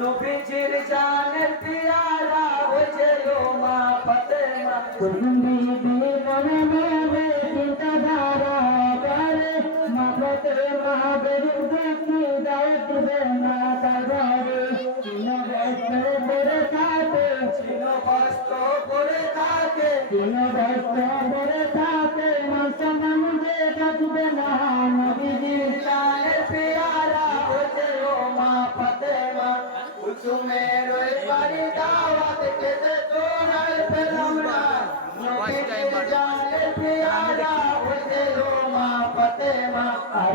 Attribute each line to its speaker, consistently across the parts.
Speaker 1: নবীজির মা
Speaker 2: জানের পিয়ারা হয়েছিল মা ফতেমা
Speaker 1: তুমি জীবনে মেরে চিন্তাধারা করে মা তিন বছর পরে থাকে মুসলমান যে বাঁচবে না নবীজির
Speaker 2: জানের পিয়ারা হয়েছিল মা ফতেমা কুসুমের ওই বাড়ি দাওয়াত খেতে তোরাই পেলাম না নবীজির জানের পিয়ারা হয়েছিল মা ফতেমা
Speaker 1: আর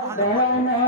Speaker 1: বেলায় দয়াল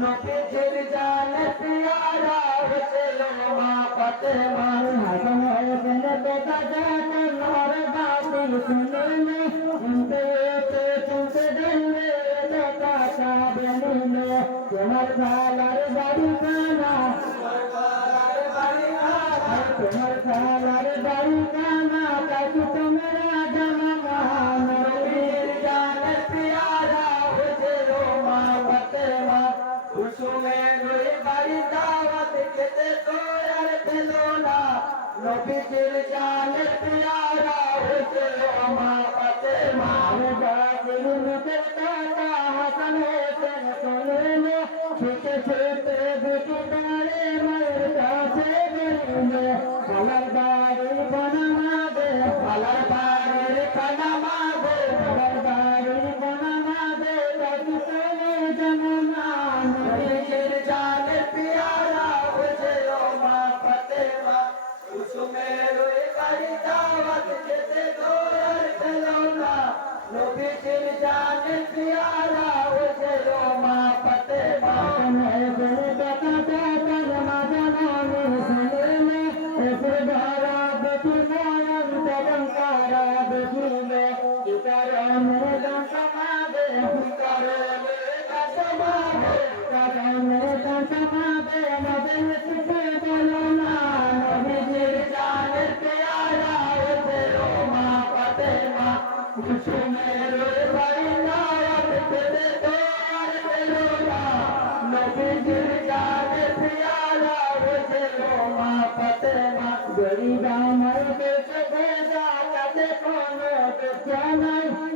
Speaker 1: নবীজির
Speaker 2: জানের পিয়ারা হয়েছিল মা ফতেমা
Speaker 1: আসময় সিন্ধু কোথায় যাচ্ছেন আর বাতি শুনে শুনতে হতে শুনতে দিলে কানা তোমার খালার বাড়ি কানা কাকু তোমরা জানা
Speaker 2: নবীজির জানের পিয়ারা হয়েছিল মা ফতেমা কুসুমের ওই বাড়ি দাওয়াত খেতে না নবীজির জানের পিয়ারা
Speaker 1: বেরিয়ে খালার বাড়ি বনামাবে
Speaker 2: পালার বাড়ির কানা মাগো
Speaker 1: খালার বাড়ি বনামাবে কাকু তোলে জানা
Speaker 2: নবীজির জানের পিয়ারা হয়েছিল মা ফতেমা কুসুমের ওই বাড়ি দাওয়াত খেতে তোরার পেল না নবীজির জানের পিয়ারা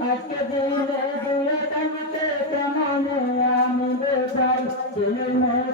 Speaker 2: আজকে দিনে দুয়ে টানতে কেমন আমি বেচাই